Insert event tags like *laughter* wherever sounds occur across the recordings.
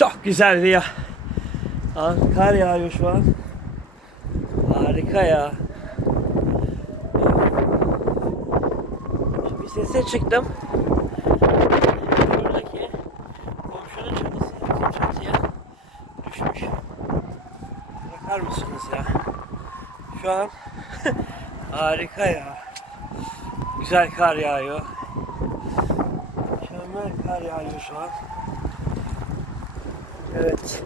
Çok güzel bir ya. Kar yağıyor şu an. Harika ya. Şimdi sese çıktım. Buradaki komşunun çatısı çatıya düşmüş. Bakar mısınız ya? Şu an *laughs* harika ya. Güzel kar yağıyor. Mükemmel kar yağıyor şu an. Evet.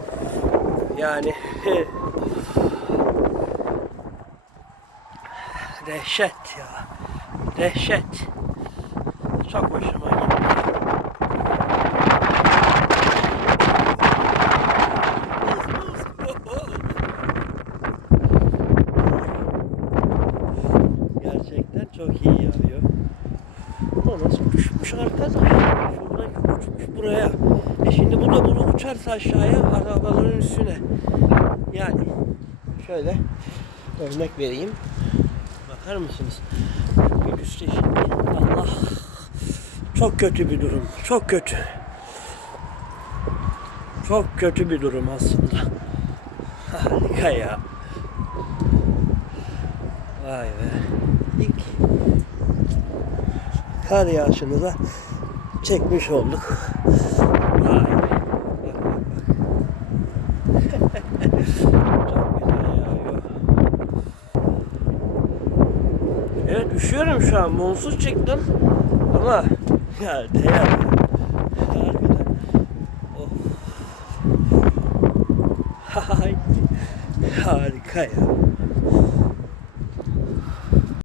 Yani *laughs* dehşet ya. Dehşet. Çok hoşuma gitti. Gerçekten çok iyi yağıyor. O nasıl uçmuş arkadaş? Şuradaki uçmuş buraya. E şimdi bu da bunu uçarsa aşağıya arabaların üstüne. Yani şöyle örnek vereyim. Bakar mısınız? Bir üstte şimdi Allah çok kötü bir durum. Çok kötü. Çok kötü bir durum aslında. *laughs* Harika ya. Vay be. İlk kar yağışını da çekmiş olduk. Vay be. Çok güzel yağıyor. Evet üşüyorum şu an. Monsuz çıktım. Ama ya değer. Harbiden. Of. *laughs* Harika ya.